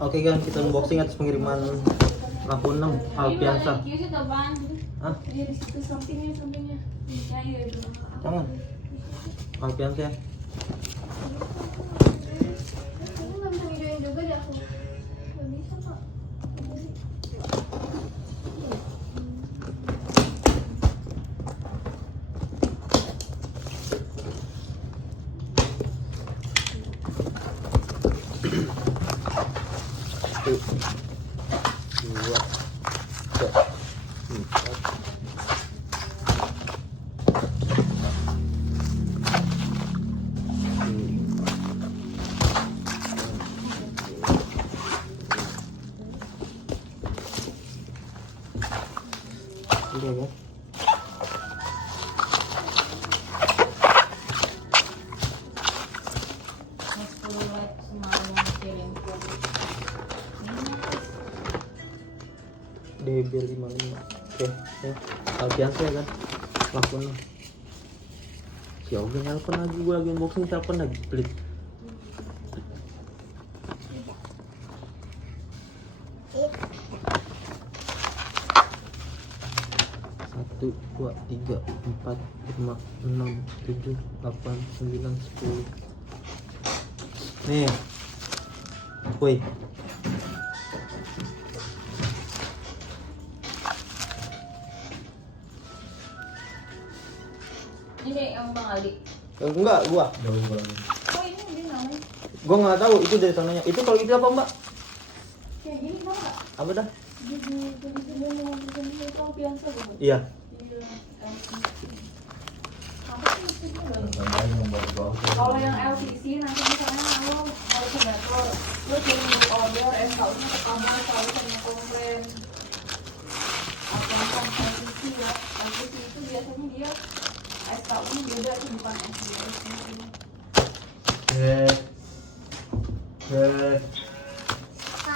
Oke kan, kita unboxing atas pengiriman lampu 6 Alpiansa. Hah? Jangan. Alpiansa ya. Satu, dua, tiga, empat, ini ya. DB55. Oke, ya. Alpiansa ya kan. Lampu 6. Si Ogi nelpon lagi, gue lagi unboxing telepon lagi, pelit. Satu, dua, tiga, empat, lima, enam, tujuh, delapan, 9, 10. Nih, woi. Ini yang Bang Aldi. Enggak, gua. Oh ini dia namanya. Gua nggak tahu itu dari sananya. Itu kalau itu apa, Mbak? Kayak gini Bang nggak? Apa dah? Jadi itu Alpiansa bukan? Iya. Apa sih maksudnya Bang? Kalau yang LCC nanti misalnya lo mau ke dapur, lo kirim di order, SKU-nya ke kamar, selalu sama komplain. Alpiansa LCC ya, LCC itu biasanya dia SKU-nya beda tuh, bukan SDS. Cek.